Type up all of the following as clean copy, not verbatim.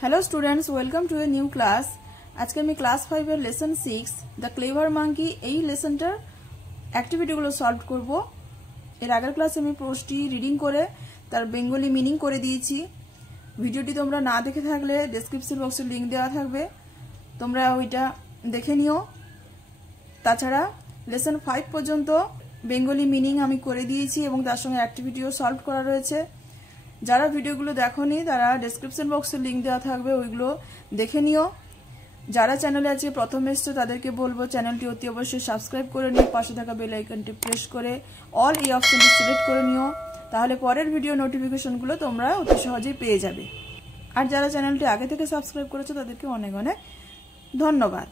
Hello students, welcome to a new class. আজকে আমি class 5 এর লেসন 6 দ্য ক্লেভার মাঙ্কি এই লেসনটার অ্যাক্টিভিটিগুলো সলভ করব। এর আগের ক্লাসে আমি পোস্টটি রিডিং করে তার বেঙ্গলি মিনিং করে দিয়েছি। ভিডিওটি তোমরা না দেখে থাকলে ডেসক্রিপশন বক্সে লিংক দেওয়া থাকবে, তোমরা ওইটা দেখে নিও। তাছাড়া লেসন 5 পর্যন্ত বেঙ্গলি মিনিং আমি করে দিয়েছি এবং তার সঙ্গে অ্যাক্টিভিটিও সলভ করা রয়েছে। যারা ভিডিওগুলো দেখোনি তারা ডেসক্রিপশন বক্সে লিংক দেওয়া থাকবে, ওইগুলো দেখে নিও। যারা চ্যানেলে আছে প্রথম এসছো তাদেরকে বলবো চ্যানেলটি অতি অবশ্যই সাবস্ক্রাইব করে নিও, পাশে থাকা বেল আইকনটি প্রেস করে অল এই অপশনটি সিলেক্ট করে নিও, তাহলে পরের ভিডিও নোটিফিকেশনগুলো তোমরা অতি সহজেই পেয়ে যাবে। আর যারা চ্যানেলটি আগে থেকে সাবস্ক্রাইব করেছো তাদেরকে অনেক অনেক ধন্যবাদ।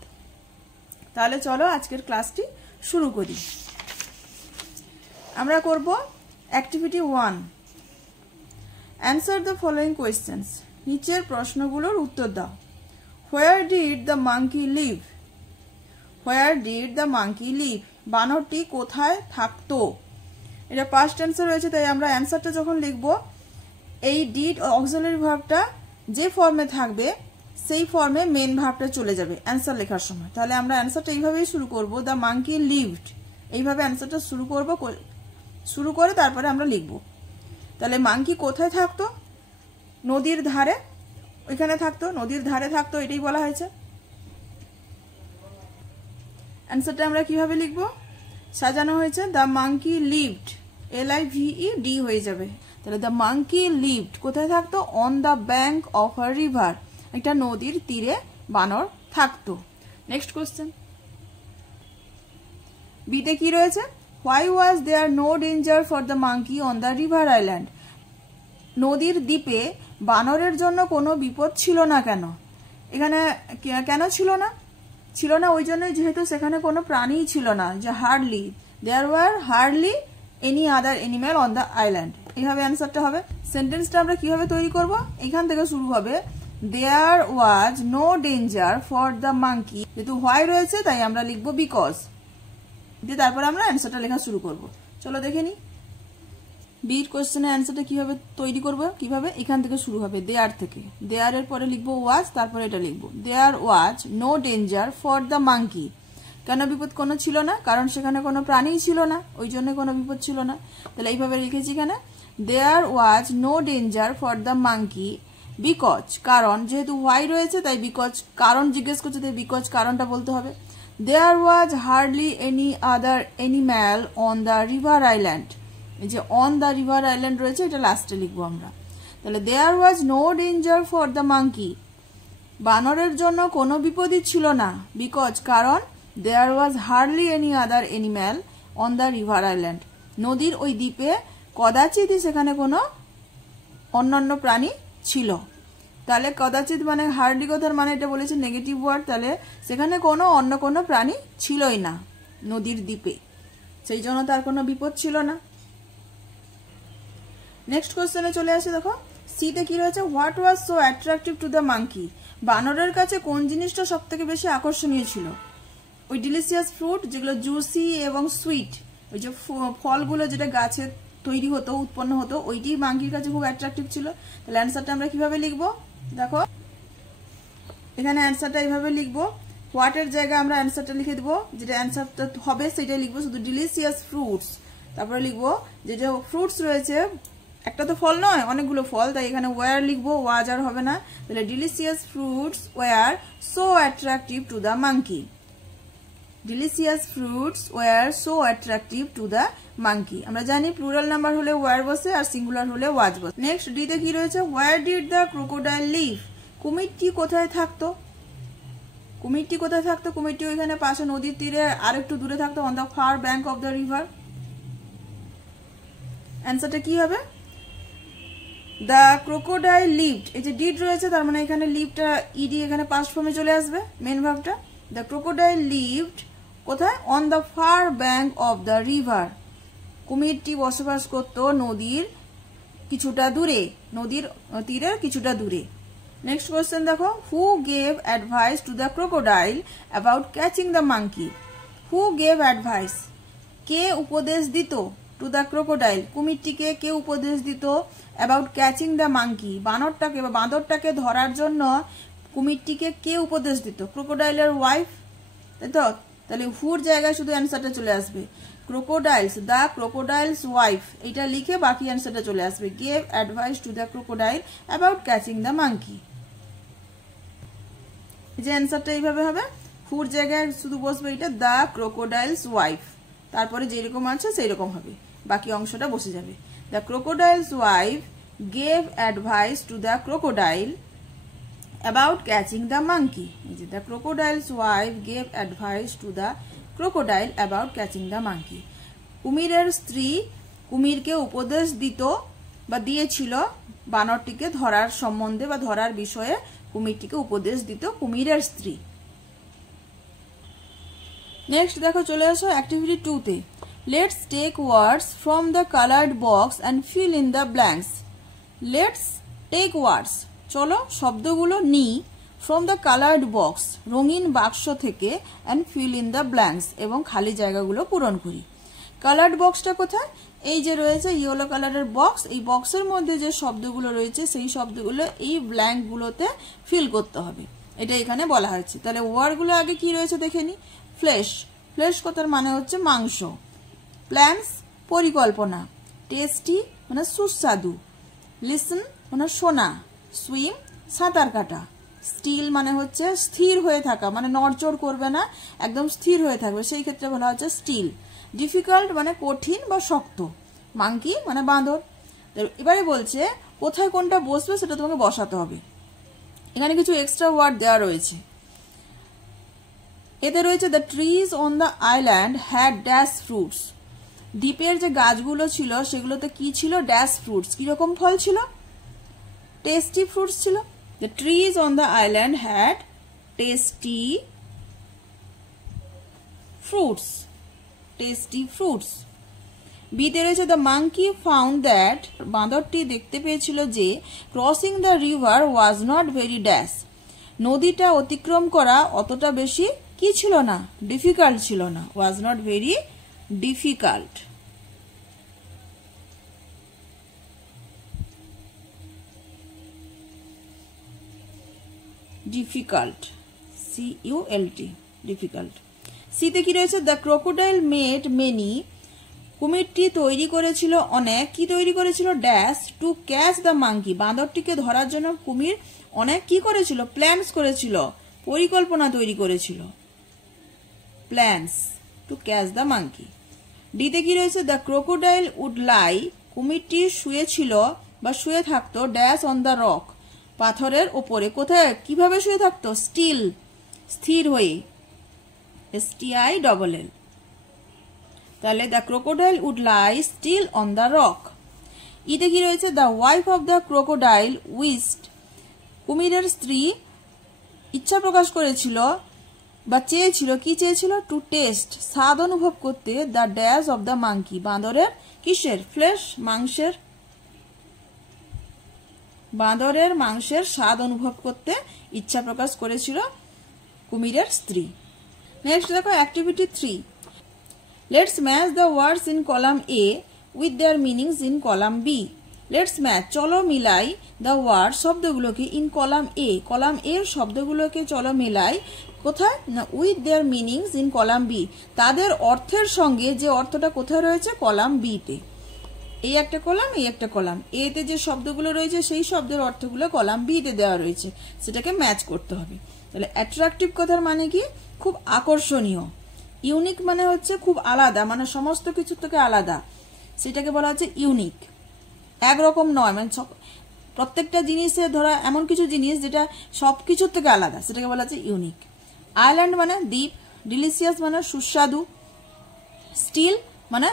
তাহলে চলো আজকের ক্লাসটি শুরু করি। আমরা করব activity 1। Answer the following questions. নিচের প্রশ্নগুলোর উত্তর দাও। Where did the monkey live? Where did the monkey live? বানরটি কোথায় থাকতো? এটা past tense রয়েছে, তাই আমরা অ্যানসারটা যখন লিখব এই did অক্সিলারি ভার্বটা যে ফর্মে থাকবে সেই ফর্মে মেইন ভার্বটা চলে যাবে অ্যানসার লেখার সময়। তাহলে আমরা অ্যানসারটা এইভাবেই শুরু করব, the monkey lived। এইভাবে অ্যানসারটা শুরু করে তারপরে আমরা লিখব। তাহলে মাঙ্কি কোথায় থাকতো? নদীর ধারে, ওইখানে থাকতো, নদীর ধারে থাকতো, এটাই বলা হয়েছে। অ্যানসারটা আমরা কিভাবে লিখব? সাজানো হয়েছে দ্য মাঙ্কি লিভড, LIVED হয়ে যাবে। তাহলে দ্য মাঙ্কি লিভড কোথায় থাকতো? On the bank of a river, একটা নদীর তীরে বানর থাকতো। নেক্সট কোশ্চেন, বিতে কি রয়েছে? Why was there no danger for the monkey on the river island? নদীর দ্বীপে বানরের জন্য কোনো বিপদ ছিল না কেন? এখানে কেন ছিল না? ছিল না ওই জন্যই যেহেতু সেখানে কোনো প্রাণীই ছিল না, যে hardly, there were hardly any other animal on the island। এইভাবে অ্যান্সারটা হবে। সেন্টেন্সটা আমরা কিভাবে তৈরি করব? এখান থেকে শুরু হবে there was no danger for the monkey, যেহেতু why রয়েছে তাই আমরা লিখব because, দিয়ে তারপর আমরা অ্যান্সারটা লেখা শুরু করব। চলো দেখে নিই বির কোশ্চেনের অ্যান্সারটা কিভাবে তৈরি করব। কিভাবে? এখান থেকে শুরু হবে, দেয়ার থেকে। দেয়ার এর পরে লিখবো ওয়াজ, তারপরে এটা লিখবো there was no danger for the monkey. কেন বিপদ কোনো ছিল না? কারণ সেখানে কোনো প্রাণীই ছিল না, ওই জন্য কোনো বিপদ ছিল না। তাহলে এইভাবে লিখেছি এখানে there was no danger for the monkey because, কারণ যেহেতু হোয়াই রয়েছে তাই বিকজ, কারণ জিজ্ঞেস করছে তাই বিকজ কারণটা বলতে হবে। There was hardly any other animal on the river island। এই যে on the river island রয়েছে, এটা লাস্টে লিখবো আমরা। তাহলে there was no danger for the monkey, বানরের জন্য কোনো বিপদই ছিল না, because, কারণ there was hardly any other animal on the river island, নদীর ওই দ্বীপে কদাচিৎই সেখানে কোনো অন্যান্য প্রাণী ছিল। তাহলে কদাচিৎ মানে হার্ডলি কথার মানে এটা বলেছে নেগেটিভ ওয়ার্ড, তাহলে সেখানে অন্য কোনো প্রাণী ছিলই না নদীর দ্বীপে, সেই জন্য তার কোনো বিপদ ছিল না। নেক্সট কোশ্চেনে চলে আসে, দেখো সিতে কি রয়েছে? What was so attractive to the monkey, বানরের কাছে কোন জিনিসটা সব থেকে বেশি আকর্ষণীয় ছিল? ওই ডিলিশিয়াস ফ্রুট যেগুলো জুসি এবং সুইট, ওই যে ফলগুলো যেটা গাছে তৈরি হতো, উৎপন্ন হতো, ওইটি মাঙ্কির কাছে খুব অ্যাট্রাকটিভ ছিল। তাহলে অ্যান্সারটা আমরা কিভাবে লিখবো? দেখো এখানে অ্যান্সারটা এইভাবে লিখবো, হোয়াটের জায়গায় আমরা অ্যান্সারটা লিখে দেবো, যেটা অ্যান্সারটা হবে সেটাই লিখবো, শুধু ডিলিশিয়াস ফ্রুটস, তারপরে লিখবো যে যে ফ্রুটস রয়েছে, একটা তো ফল নয় অনেকগুলো ফল, তাই এখানে ওয়ার লিখবো, ওয়াজ আর হবে না। তাহলে delicious fruits were so attractive to the monkey, delicious fruits were so attractive to the monkey. আমরা জানি প্লুরাল নাম্বার হলে ওয়ার বসে আর সিঙ্গুলার হলে ওয়াজ বসে। নেক্সট ডিতে কি রয়েছে? Where did the crocodile live, কুমিরটি কোথায় থাকতো? কুমিরটি কোথায় থাকতো? কুমিরটি ওইখানে পাশে নদীর তীরে আরেকটু দূরে থাকতো, on the far bank of the river. অ্যান্সারটা কি হবে? দ্য ক্রোকোডাইল লিভড, এই যে ডিড রয়েছে তার মানে এখানে লিভটা ইডি এখানে পাস্ট ফর্মে চলে আসবে মেন ভার্বটা। দ্য ক্রোকোডাইল লিভড কোথায়? On the far bank of the river, কুমিরটি বসবাস করত নদীর কিছুটা দূরে, নদীর তীরের কিছুটা দূরে। নেক্সট কোশ্চেন দেখো, who gave advice to the crocodile about catching the monkey, who gave advice, কে উপদেশ দিত টু দ্য ক্রোকোডাইল, কুমিরটিকে কে উপদেশ দিত অ্যাবাউট ক্যাচিং দ্য মাঙ্কি, বানরটাকে বা বাঁদরটাকে ধরার জন্য কুমিরটিকে কে উপদেশ দিত? ক্রোকোডাইলের ওয়াইফ, তাই তো? তাহলে হুর জায়গায় শুধু অ্যান্সারটা চলে আসবে ক্রোকোডাইলস, দ্য ক্রোকোডাইলস ওয়াইফ, এটা লিখে বাকি অ্যান্সারটা চলে আসবে gave advice to the crocodile about catching the monkey. যে অ্যান্সারটা এইভাবে হবে, হুর জায়গায় শুধু বসবে এটা দ্য ক্রোকোডাইলস ওয়াইফ, তারপরে যেরকম আছে সেই রকম হবে, বাকি অংশটা বসে যাবে। The crocodiles wife gave advice to the crocodile about catching the monkey. The crocodile's wife gave advice to the crocodile about catching the monkey. কুমিরের স্ত্রী কুমিরকে উপদেশ দিত বা দিয়েছিল বানরটিকে ধরার সম্বন্ধে বা ধরার বিষয়ে কুমিরটিকে উপদেশ দিত কুমিরের স্ত্রী। নেক্সট দেখো, চলে আসো অ্যাক্টিভিটি 2 তে। Let's take words from the coloured box and fill in the blanks. Let's take words, চলো শব্দগুলো নিই, ফ্রম দ্য কালার্ড বক্স, রঙিন বাক্স থেকে, and fill in the blanks, এবং খালি জায়গাগুলো পূরণ করি। কালার্ড বক্সটা কোথায়? এই যে রয়েছে ইয়েলো কালারের বক্স, এই বক্সের মধ্যে যে শব্দগুলো রয়েছে সেই শব্দগুলো এই ব্ল্যাঙ্কগুলোতে ফিল করতে হবে, এটা এখানে বলা হয়েছে। তাহলে ওয়ার্ডগুলো আগে কি রয়েছে দেখে নি। ফ্লেশ, ফ্লেশ কথার মানে হচ্ছে মাংস। প্ল্যানস পরিকল্পনা। টেস্টি মানে সুস্বাদু। লিসন মানে শোনা। সুইম সাঁতার কাটা। স্টিল মানে হচ্ছে স্থির হয়ে থাকা, মানে নড়চড় করবে না, একদম স্থির হয়ে থাকবে, সেই ক্ষেত্রে বলা হচ্ছে স্টিল। ডিফিকাল্ট মানে কঠিন বা শক্ত। মাঙ্কি মানে বাঁদর। এবারে বলছে কোথায় কোনটা বসবে সেটা তোমাকে বসাতে হবে। এখানে কিছু এক্সট্রা ওয়ার্ড দেওয়া রয়েছে। এতে রয়েছে the trees on the island had dash fruits. দ্বীপের যে গাছগুলো ছিল সেগুলোতে কি ছিল? Dash fruits. কিরকম ফল ছিল? টেস্টি ফ্রুটস ছিল। The trees on the island had tasty fruits. Tasty fruits. বিতে রয়েছে the monkey found that, বাঁদরটি দেখতে পেয়েছিল যে crossing the river was not very dash. নদীটা অতিক্রম করা অতটা বেশি কি ছিল না? ডিফিকাল্ট ছিল না। was not very difficult. Difficult, CULT, difficult. সিতে কি রয়েছে? দ্য ক্রোকোডাইল মেড মেনি, কুমিরটি তৈরি করেছিল অনেক, কি তৈরি করেছিল? Dash to catch the monkey, বাঁদরটিকে ধরার জন্য কুমির অনেক কি করেছিল? প্ল্যানস করেছিল, পরিকল্পনা তৈরি করেছিল। Plans two catch the monkey. ডিতে কি রয়েছে? দ্য ক্রোকোডাইল উড লাই, কুমিরটি শুয়েছিল বা শুয়ে থাকতো ড্যাশ অন দ্য রক, পাথরের ওপরে। কোথায় কিভাবে শুয়ে থাকতো? স্টিল, স্থির হয়ে। STILL। তাহলে the crocodile would lie still on the rock. ইতে কি রয়েছে? The wife of the crocodile wished, কুমিরের স্ত্রী ইচ্ছা প্রকাশ করেছিল বা চেয়েছিল, কি চেয়েছিল? টু টেস্ট, স্বাদ অনুভব করতে, the dash of the monkey, বাঁদরের কিসের? ফ্লেশ, মাংসের। বাঁদরের মাংসের স্বাদ অনুভব করতে ইচ্ছা প্রকাশ করেছিল কুমিরের স্ত্রী। নেক্সট দেখো activity 3। Let's match the words in column A with their meanings in column B। Let's match, চলো মিলাই, দ্য ওয়ার্ড শব্দগুলোকে, ইন কলাম A, কলাম এর শব্দগুলোকে চলো মিলাই। কোথায়? না, with their meanings in column B, তাদের অর্থের সঙ্গে, যে অর্থটা কোথায় রয়েছে? কলাম B তে। এই একটা কলাম, এই একটা কলাম। এতে যে শব্দগুলো রয়েছে সেই শব্দের অর্থগুলো কলাম বি তে দেওয়া রয়েছে, সেটাকে ম্যাচ করতে হবে। তাহলে অ্যাট্রাকটিভ কথার মানে কি? খুব আকর্ষণীয়। ইউনিক মানে হচ্ছে খুব আলাদা, মানে সমস্ত কিছু থেকে আলাদা, সেটাকে বলা হচ্ছে ইউনিক। একরকম নয়, মানে প্রত্যেকটা জিনিসে ধরা এমন কিছু জিনিস যেটা সব কিছুর থেকে আলাদা, সেটাকে বলা হচ্ছে ইউনিক। আইল্যান্ড মানে দ্বীপ। ডিলিশিয়াস মানে সুস্বাদু। স্টিল মানে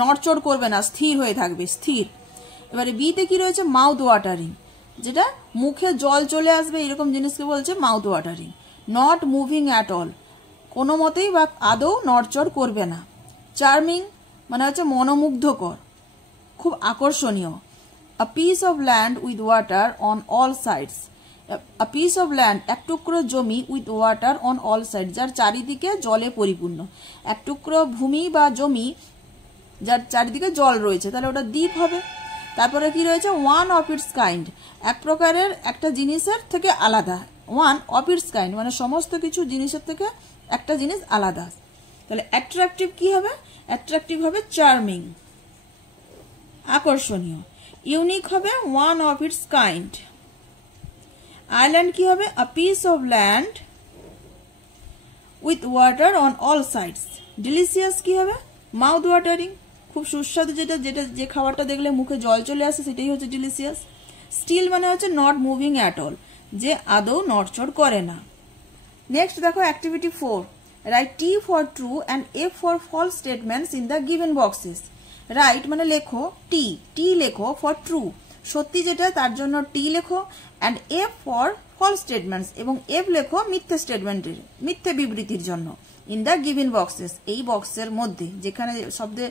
নড়চড় করবে না, স্থির হয়ে থাকবে, স্থির। এবারে বিতে কি রয়েছে? মাউথ ওয়াটারিং, যেটা মুখে জল চলে আসবে এরকম জিনিসকে বলছে mouth watering. Not moving at all, কোনো মতেই বা আদৌ নড়চড় করবে না। চার্মিং মানে হচ্ছে মনোমুগ্ধকর, খুব আকর্ষণীয়। A piece of land with water on all sides, a piece of land এক টুকরো জমি, with water on all side, যার চারিদিকে জলে পরিপূর্ণ। এক টুকরো ভূমি বা জমি যার চারিদিকে জল রয়েছে, তাহলে ওটা দ্বীপ হবে। তারপরে কি রয়েছে, ওয়ান অফ ইটস কাইন্ড, এক প্রকারের একটা জিনিসের থেকে আলাদা। ওয়ান অফ ইটস কাইন্ড মানে সমস্ত কিছু জিনিসের থেকে একটা জিনিস আলাদা। তাহলে অ্যাট্রাকটিভ কি হবে, অ্যাট্রাকটিভ হবে চার্মিং, আকর্ষণীয়। ইউনিক হবে one of its kind. Island কি হবে, a piece of land with water on all sides. Delicious কি হবে, মাউথ ওয়াটারিং, খুব সুস্বাদু, যেটা যেটা যে খাবারটা দেখলে মুখে জল চলে আসে সেটাই হচ্ছে ডিলিশিয়াস। স্টিল মানে হচ্ছে নট মুভিং অ্যাট অল, যে আদৌ নড়চড় করে না। নেক্সট দেখো activity 4, write T for true and F for false statements in the given boxes. Write মানে লেখো, টি টি লেখো ফর ট্রু সত্যি যেটা তার জন্য টি লেখো, and F for false statements এবং এফ লেখো মিথ্যে স্টেটমেন্টের, মিথ্যে বিবৃতির জন্য। ইন দ্য গিভেন বক্সেস, এই বক্সের মধ্যে যেখানে শব্দে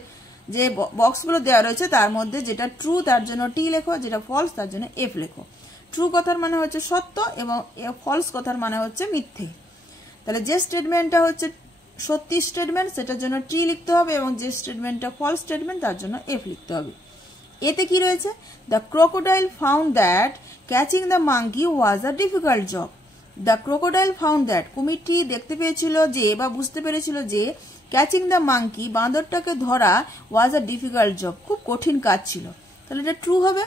যে বক্সগুলো দেওয়া রয়েছে তার মধ্যে যেটা ট্রু তার জন্য টি লেখো, যেটা ফলস তার জন্য এফ লেখো। ট্রু কথার মানে হচ্ছে সত্য এবং ফলস কথার মানে হচ্ছে মিথ্যে। তাহলে যে স্টেটমেন্টটা হচ্ছে সত্যি স্টেটমেন্ট সেটার জন্য টি লিখতে হবে এবং যে স্টেটমেন্টটা ফলস স্টেটমেন্ট তার জন্য এফ লিখতে হবে। এতে কি রয়েছে, the crocodile found that catching the monkey was a difficult job. The crocodile found that, কুমিরটি দেখতে পেয়েছিল যে বা বুঝতে পেরেছিল যে ক্যাচিং দ্য মাঙ্কি বাঁদরটাকে ধরা ওয়াজ আ ডিফিকাল্ট জব, খুব কঠিন কাজ ছিল। তাহলে এটা ট্রু হবে,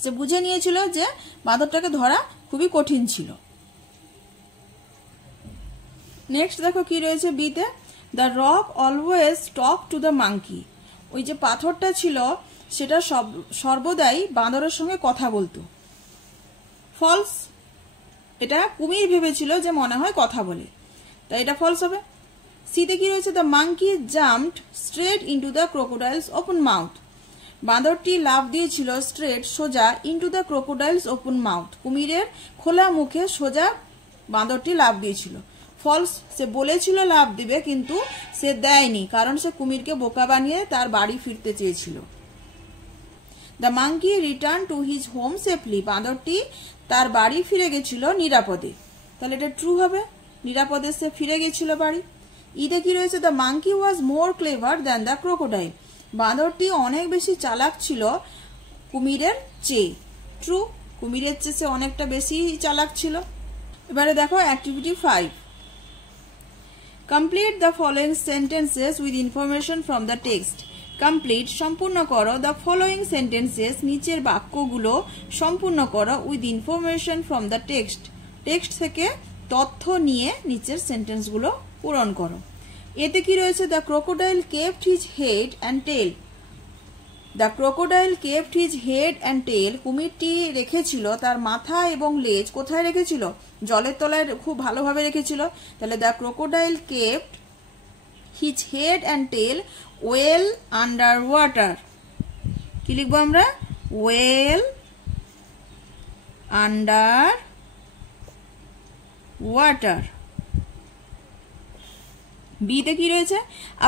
সে বুঝে নিয়েছিল যে বাঁদরটাকে ধরা খুবই কঠিন ছিল। নেক্সট দেখো কি রয়েছে বিতে, the rock always talk to the monkey. ওই যে পাথরটা ছিল সেটা সর্বদাই বাঁদরের সঙ্গে কথা বলতো। ফলস, এটা কুমির ভেবেছিল যে মনে হয় কথা বলে, তাই এটা ফলস হবে। সিতে কি রয়েছে, the monkey jumped straight into the crocodile's open mouth. বাঁদরটি লাফ দিয়েছিল স্ট্রেট সোজা into the crocodile's open mouth, কুমিরের খোলা মুখে সোজা বাঁদরটি লাফ দিয়েছিল। ফলস, সে বলেছিল লাফ দিবে কিন্তু সে দেয়নি, কারণ সে কুমিরকে বোকা বানিয়ে তার বাড়ি ফিরতে চেয়েছিল। The monkey return to his home safely, বাঁদরটি তার বাড়ি ফিরে গেছিল নিরাপদে। তাহলে এটা ট্রু হবে, নিরাপদে সে ফিরে গেছিল বাড়ি। ইতে কি রয়েছে, the monkey was more clever than the crocodile, বাঁদরটি অনেক বেশি চালাক ছিল কুমিরের চেয়ে। ট্রু, কুমিরের চেয়ে সে অনেকটা বেশি চালাক ছিল। এবারে দেখো activity 5, complete the following sentences with information from the text. Complete সম্পূর্ণ করো, দ্য ফলোয়িং সেন্টেন্সেস নিচের বাক্যগুলো সম্পূর্ণ করো, with information from the text, text থেকে তথ্য নিয়ে নিচের সেন্টেন্সগুলো পূরণ করো। এতে কি রয়েছে, the crocodile kept his head and tail. The crocodile kept his head and tail, কুমিরটি রেখেছিল তার মাথা এবং লেজ কোথায় রেখেছিল, জলের তলায় খুব ভালোভাবে রেখেছিল। তাহলে the crocodile kept his head and tail well under water. কি লিখবো আমরা, ওয়েল আন্ডার ওয়াটার। বিতে কি রয়েছে,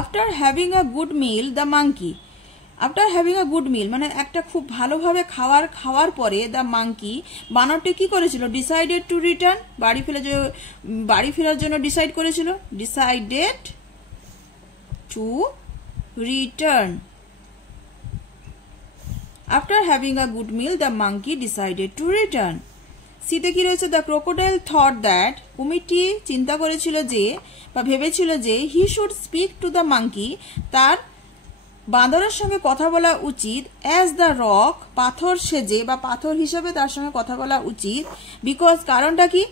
after having a good meal the monkey. After having a good meal মানে একটা খুব ভালোভাবে খাওয়ার পরে দ্য মাঙ্কি, বানরটি কি করেছিল, ডিসাইডেড টু রিটার্ন, বাড়ি ফেরার জন্য ডিসাইড করেছিল, decided to return. After having a good meal the monkey decided to return. সিতে কি রয়েছে, দ্য ক্রোকোডাইল থট দ্যাট, কুমিরটি চিন্তা করেছিল যে বা ভেবেছিল যে he should speak to the monkey, তার বাঁদরের সঙ্গে কথা বলা উচিত, অ্যাজ দ্য রক, পাথর সেজে বা পাথর হিসেবে তার সঙ্গে কথা বলা উচিত। বিকজ, কারণটা কি,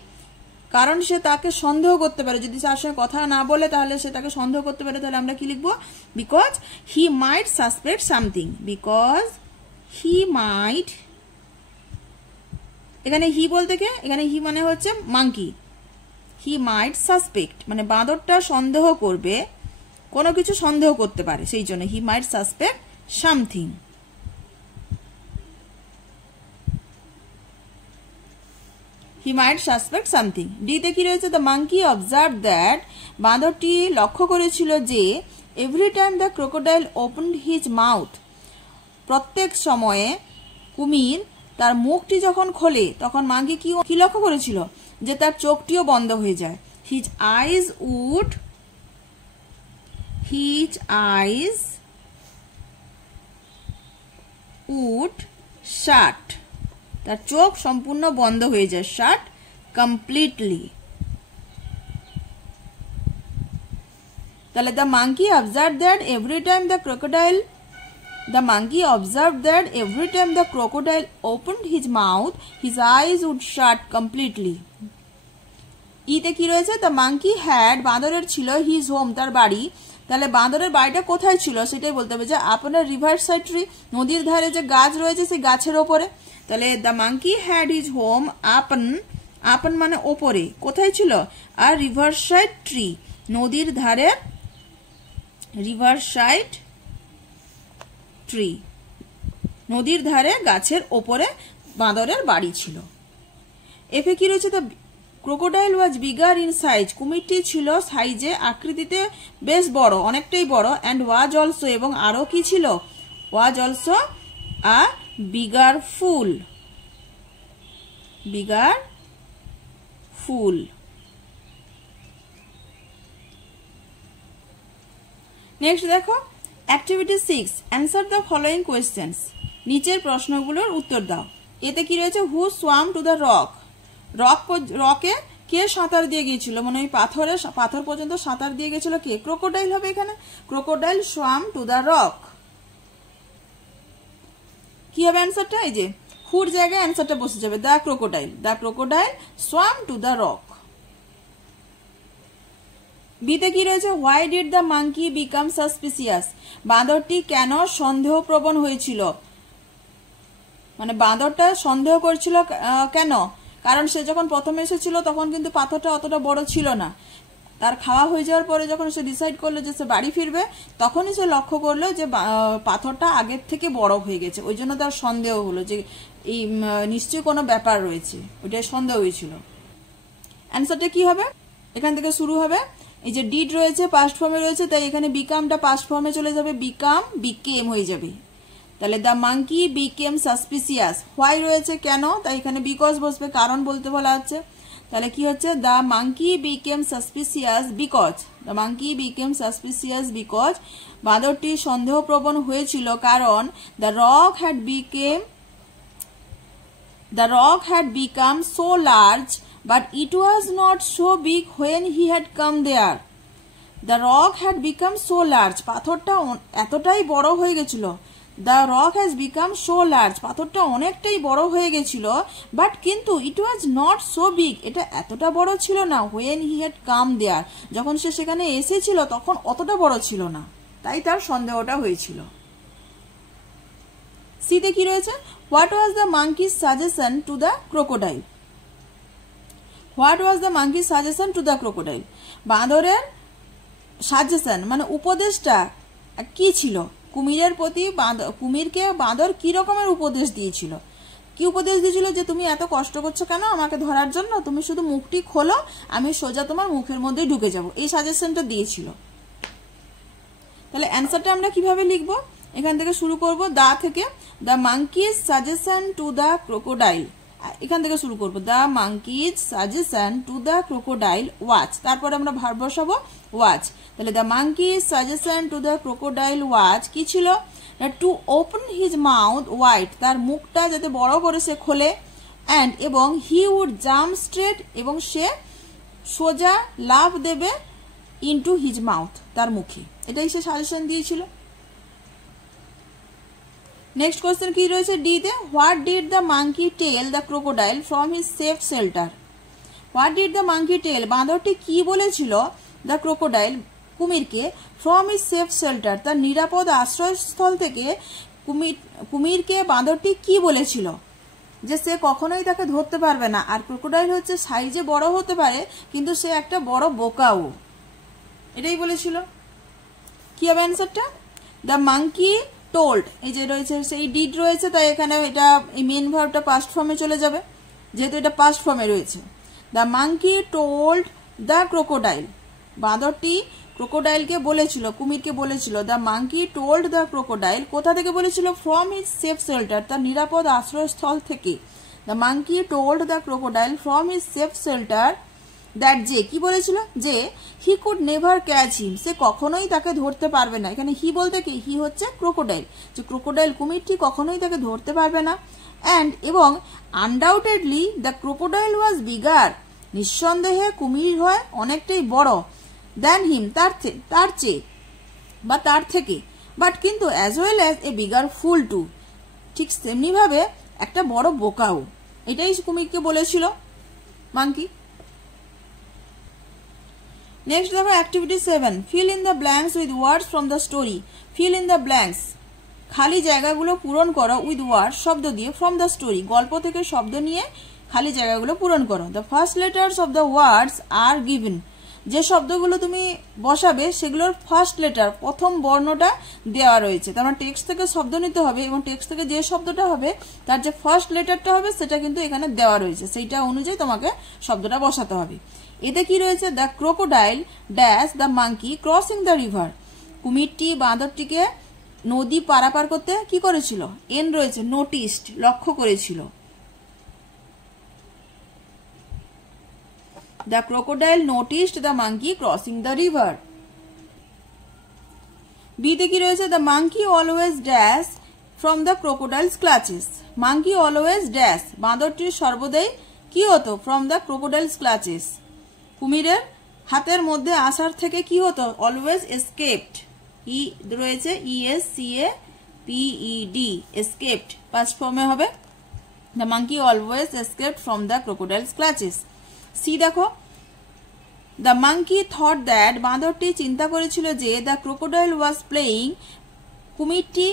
কারণ সে তাকে সন্দেহ করতে পারে, যদি তার সঙ্গে কথা না বলে তাহলে সে তাকে সন্দেহ করতে পারে। তাহলে আমরা কি লিখবো, because he might suspect something, because he might, এখানে হি বলতে কে, এখানে হি মানে হচ্ছে মাঙ্কি, হি মাইট সাসপেক্ট মানে বাঁদরটা সন্দেহ করবে, কোনো কিছু সন্দেহ করতে পারে, সেই জন্য হি মাইট সাসপেক্ট সামথিং। হি মাইট সাসপেক্ট সামথিং। ডিতে কি রয়েছে, দ্য মাঙ্কি অবজার্ভ দ্যাট, বাঁদরটি লক্ষ্য করেছিল যে every time the crocodile opened his mouth, প্রত্যেক সময়ে কুমির তার মুখটি যখন খোলে তখন মাঙ্কি কি লক্ষ্য করেছিল, যে তার চোখটিও বন্ধ হয়ে যায়। হিজ আইজ উড শাট, তার চোখ সম্পূর্ণ বন্ধ হয়ে যায়, শাট কমপ্লিটলি। তাহলে the monkey observed that every time the crocodile opened his mouth, his eyes would shut completely. ইতে কি রয়েছে? the monkey had, বাঁদরের ছিল, his home, তার বাড়ি। তাহলে বাঁদরের বাড়িটা কোথায় ছিল সেটাই বলতে হবে, যে আপনার রিভার সাইড ট্রি, নদীর ধারে যে গাছ রয়েছে সেই গাছের ওপরে। তাহলে the monkey had his home upon মানে ওপরে, কোথায় ছিল? আর রিভার সাইড ট্রি, নদীর ধারে রিভার সাইড ট্রি, নদীর ধারে গাছের ওপরে বাঁদরের বাড়ি ছিল। এফে কি রয়েছে? The crocodile was bigger in size, কুমিরটি ছিল সাইজে, আকৃতিতে বেশ বড়, অনেকটাই বড়। অ্যান্ড ওয়াজ অলসো, এবং আরো কি ছিল? Was also a bigger fool, bigger fool. Next দেখো activity 6, answer the following questions, নিচের প্রশ্নগুলোর উত্তর দাও। এতে কি রয়েছে? হু সোয়াম টু দ্য রকে কে সাঁতার দিয়ে গিয়েছিল, মানে ওই পাথর পর্যন্ত সাঁতার দিয়ে গেছিল কে? ক্রোকোডাইল হবে এখানে, crocodile swam to the rock. কি হবে অ্যান্সারটা? এই যে হুর জায়গায় অ্যান্সারটা বসে যাবে, the crocodile swam to the rock. বিতে কি রয়েছে? Why did the monkey become suspicious, বাঁদরটি কেন সন্দেহপ্রবণ হয়েছিল, মানে বাঁদরটা সন্দেহ করছিল কেন? কারণ সে যখন প্রথমে এসেছিল তখন কিন্তু পাথরটা অতটা বড় ছিল না, তার খাওয়া হয়ে যাওয়ার পরে যখন সে ডিসাইড করলো যে সে বাড়ি ফিরবে, তখনই সে লক্ষ্য করলো যে পাথরটা আগের থেকে বড় হয়ে গেছে। ওই জন্য তার সন্দেহ হলো যে এই নিশ্চয়ই কোনো ব্যাপার রয়েছে, ওইটাই সন্দেহ হয়েছিল। অ্যান্সারটা কি হবে? এখান থেকে শুরু হবে, এই যে ডিড রয়েছে পাস্ট ফর্মে রয়েছে, তাই এখানে বিকামটা পাস্ট ফর্মে চলে যাবে, বিকেম হয়ে যাবে। তাহলে the monkey became suspicious, why রয়েছে কেন, তাই এখানে বিকজ বসবে, কারণ বলতে বলা হচ্ছে। তাহলে কি হচ্ছে? The monkey became suspicious because, the monkey became suspicious because, বাঁদরটি সন্দেহপ্রবণ হয়েছিল কারণ the rock had become so large but it was not so big when he had come there. The rock had become so large, পাথরটা এতটাই বড় হয়ে গেছিল। The rock has become so large, পাথরটা অনেকটাই বড় হয়ে গেছিল, বাট কিন্তু it was not so big, এটা এতটা বড় ছিল না, when he had come there, যখন সে সেখানে এসেছিল তখন অতটা বড় ছিল না, তাই তার সন্দেহটা হয়েছিল। সিতে কি রয়েছে? What was the monkey's suggestion to the crocodile? What was the monkey's suggestion to the crocodile? বাঁদরের সাজেশন মানে উপদেশটা কি ছিল কুমিরের প্রতি? কুমিরকে বাঁদর কি রকমের উপদেশ দিয়েছিল? কি উপদেশ দিয়েছিল? যে তুমি এত কষ্ট করছো কেন আমাকে ধরার জন্য, তুমি শুধু মুখটি খোলো, আমি সোজা তোমার মুখের মধ্যেই ঢুকে যাব, এই সাজেশনটা দিয়েছিল। তাহলে অ্যান্সারটা আমরা কিভাবে লিখবো? এখান থেকে শুরু করব, দা থেকে। The monkeys suggestion two the crocodile, এখান থেকে শুরু করব, the monkeys suggestion two the crocodile watch, তারপরে আমরা ভার্ব বসাবো ওয়াচ। তাহলে the monkeys suggestion two the crocodile watch কি ছিল? To open his mouth wide, তার মুখটা যাতে বড় করে সে খোলে, অ্যান্ড এবং হি উড জাম্প স্ট্রেট, এবং সে সোজা লাফ দেবে ইনটু হিজ মাউথ, তার মুখে, এটাই সে সাজেশন দিয়েছিল। নেক্সট কোয়েশ্চেন কি রয়েছে ডি তে? What did the monkey tell the crocodile from his safe shelter? What did the monkey tell, বাঁদরটি কি বলেছিল দ্য ক্রোকোডাইল কুমিরকে, ফ্রম হিজ সেফ শেল্টার, তার নিরাপদ আশ্রয়স্থল থেকে কুমিরকে বাঁদরটি কি বলেছিল? যে সে কখনোই তাকে ধরতে পারবে না, আর ক্রোকোডাইল হচ্ছে সাইজে বড় হতে পারে কিন্তু সে একটা বড় বোকাও, এটাই বলেছিল। কি হবে অ্যান্সারটা? দ্য মাঙ্কি টোল্ড, এই যে রয়েছে সেই ডিড রয়েছে, তাই এখানে এটা এই মেন ভার্বটা পাস্ট ফর্মে চলে যাবে, যেহেতু এটা পাস্ট ফর্মে রয়েছে। The monkey told the crocodile, বাঁদরটি ক্রোকোডাইলকে বলেছিল, কুমিরকে বলেছিল। The monkey told the crocodile, কোথা থেকে বলেছিল? ফ্রম হিজ সেফ শেল্টার, তার নিরাপদ আশ্রয়স্থল থেকে। The monkey told the crocodile from his safe shelter that যে কি বলেছিল যে হি কুড নেভার ক্যাচ হিম, সে কখনোই তাকে ধরতে পারবে না। এখানে হি বলতে কি, হি হচ্ছে ক্রোকোডাইল, যে ক্রোকোডাইল কুমিরটি কখনোই তাকে ধরতে পারবে না। অ্যান্ড এবং undoubtedly the crocodile was bigger, নিঃসন্দেহে কুমির হয় অনেকটাই বড়, দ্যান হিম, তার চেয়ে বা তার থেকে, বাট কিন্তু as well as a bigger fool too, ঠিক তেমনিভাবে একটা বড় বোকাও। এটাই কুমিরকে বলেছিল মাঙ্কি। নেক্সট দেখো activity 7, fill in the blanks with words from the story. Fill in the blanks, খালি জায়গাগুলো পূরণ করো উইথ ওয়ার্ড, শব্দ দিয়ে, ফ্রম দ্য স্টোরি, গল্প থেকে শব্দ নিয়ে খালি জায়গাগুলো পূরণ করো। The first letters of the words are given, যে শব্দগুলো তুমি বসাবে সেগুলোর ফার্স্ট লেটার, প্রথম বর্ণটা দেওয়া রয়েছে। তার মানে টেক্সট থেকে শব্দ নিতে হবে এবং টেক্সট থেকে যে শব্দটা হবে তার যে ফার্স্ট লেটারটা হবে সেটা কিন্তু এখানে দেওয়া রয়েছে, সেইটা অনুযায়ী তোমাকে শব্দটা বসাতে হবে। এতে কি রয়েছে, the crocodile dash the monkey crossing the river, কুমিরটি বাঁদরটিকে নদী পারাপার করতে কি করেছিল, এন রয়েছে, নোটিসড, লক্ষ্য করেছিল। The crocodile noticed the monkey crossing the river. B তে কি রয়েছে, the monkey always dash from the crocodile's clutches. Monkey always dash, বাঁদরটির সর্বদাই কি হতো, from the crocodile's clutches, কুমিরের হাতের মধ্যে আসার থেকে কি হতো, always escaped, ই রয়েছে, ESCAPED, escaped past ফর্মে হবে। The monkey always escaped from the crocodile's clutches. C দেখো, দ্য মাঙ্কি থট দ্যাট, বাঁদরটি চিন্তা করেছিল যে দ্য ক্রোকোডাইল ওয়াজ প্লেয়িং, কুমিরটি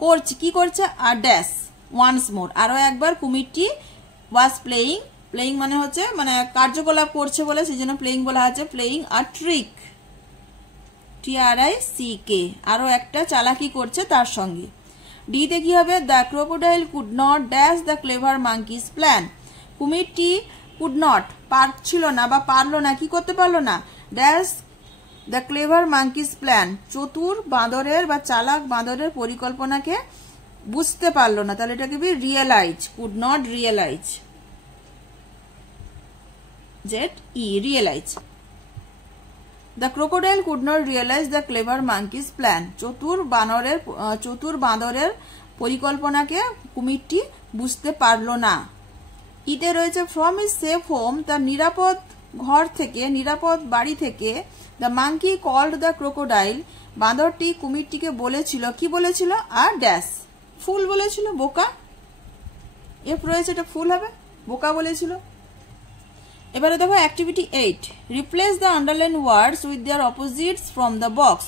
করছে কি করছে, আর ড্যাশ ওয়ান্স মোর, আরো একবার কুমিরটি ওয়াজ প্লেয়িং, প্লেয়িং মানে হচ্ছে মানে কার্যকলাপ করছে বলে সেই জন্য প্লেয়িং বলা হচ্ছে, প্লেয়িং আর ট্রিক, TRICK, আরো একটা চালাকি করছে তার সঙ্গে। ডিতে কি হবে, the crocodile could not dash the clever monkey's plan, কুমিরটি কুড নট, পারছিল না বা পারলো না, কি করতে পারলো না, dash the clever monkey's plan, চতুর বাঁদরের বা চালাক বাঁদরের পরিকল্পনাকে বুঝতে পারলো না। তাহলে এটাকে B realise, could not realise, realise. The crocodile could not realise the clever monkey's plan, চতুর বাঁদরের পরিকল্পনাকে কুমিরটি বুঝতে পারলো না। ইতে রয়েছে ফ্রম ইজ সেফ হোম, তার নিরাপদ ঘর থেকে, নিরাপদ বাড়ি থেকে, the monkey called the crocodile, বাঁদরটি কুমিরটিকে বলেছিল, কি বলেছিল, আর ড্যাশ, ফুল বলেছিল, বোকা, এফ রয়েছে, এটা ফুল হবে, বোকা বলেছিল। এবারে দেখো activity 8, replace the underline words with their opposites from the box.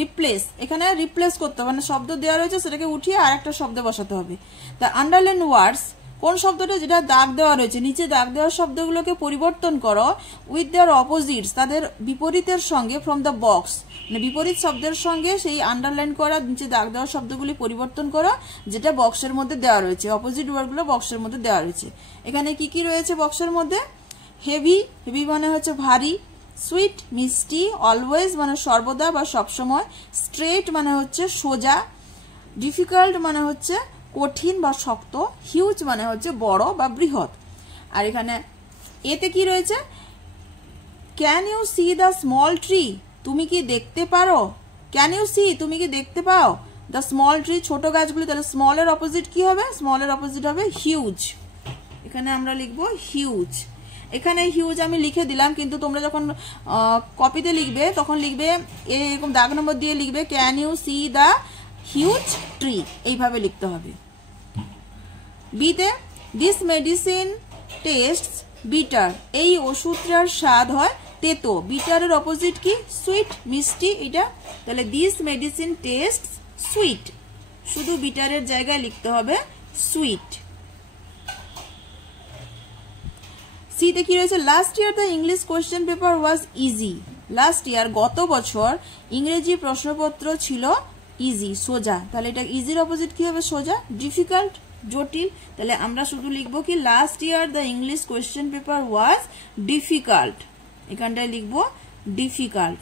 Replace, এখানে রিপ্লেস করতে হবে, মানে শব্দ দেওয়া রয়েছে সেটাকে উঠিয়ে আর একটা শব্দ বসাতে হবে। দ্য আন্ডারলাইন ওয়ার্ডস, কোন শব্দটা, যেটা দাগ দেওয়া রয়েছে নিচে দাগ দেওয়া শব্দগুলোকে পরিবর্তন করো উইথ দেয়ার অপোজিটস, তাদের বিপরীতের সঙ্গে, ফ্রম দ্য বক্স, মানে বিপরীত শব্দের সঙ্গে সেই আন্ডারলাইন করা নিচে দাগ দেওয়া শব্দগুলি পরিবর্তন করো যেটা বক্সের মধ্যে দেওয়া রয়েছে, অপোজিট ওয়ার্ডগুলো বক্সের মধ্যে দেওয়া রয়েছে। এখানে কি কি রয়েছে বক্সের মধ্যে, হেভি, হেভি মানে হচ্ছে ভারী, সুইট মিষ্টি, অলওয়েজ মানে সর্বদা বা সবসময়, স্ট্রেট মানে হচ্ছে সোজা, ডিফিকাল্ট মানে হচ্ছে কঠিন বা শক্ত, হিউজ মানে হচ্ছে বড় বা বৃহৎ। আর এখানে এতে কি রয়েছে, can you see the small tree, তুমি কি দেখতে পারো, ক্যান ইউ সি, তুমি কি দেখতে পাও, দ্য স্মল ট্রি, ছোট গাছগুলি, তাহলে স্মলের অপোজিট কি হবে, স্মলের অপোজিট হবে হিউজ, এখানে আমরা লিখবো হিউজ। এখানে হিউজ আমি লিখে দিলাম, কিন্তু তোমরা যখন কপিতে লিখবে তখন লিখবে এরকম দাগ নম্বর দিয়ে লিখবে, can you see the huge tree, এইভাবে লিখতে হবে। বিতে, দিস মেডিসিন টেস্টস বিটার, এই ওষুধটার স্বাদ হয় তেতো, বিটারের অপোজিট কি, সুইট, মিষ্টি, এটা, তাহলে দিস মেডিসিন টেস্টস সুইট, শুধু বিটারের জায়গায় লিখতে হবে সুইট। সিতে কি রয়েছে, last year the English question paper was easy, last year গত বছর ইংরেজি প্রশ্নপত্র ছিল ইজি, সোজা, তাহলে এটা ইজির অপোজিট কি হবে, সোজা, ডিফিকাল্ট, জটিল, তাহলে আমরা শুধু লিখবো কি last year the English question paper was difficult, এখানটায় লিখবো ডিফিকাল্ট।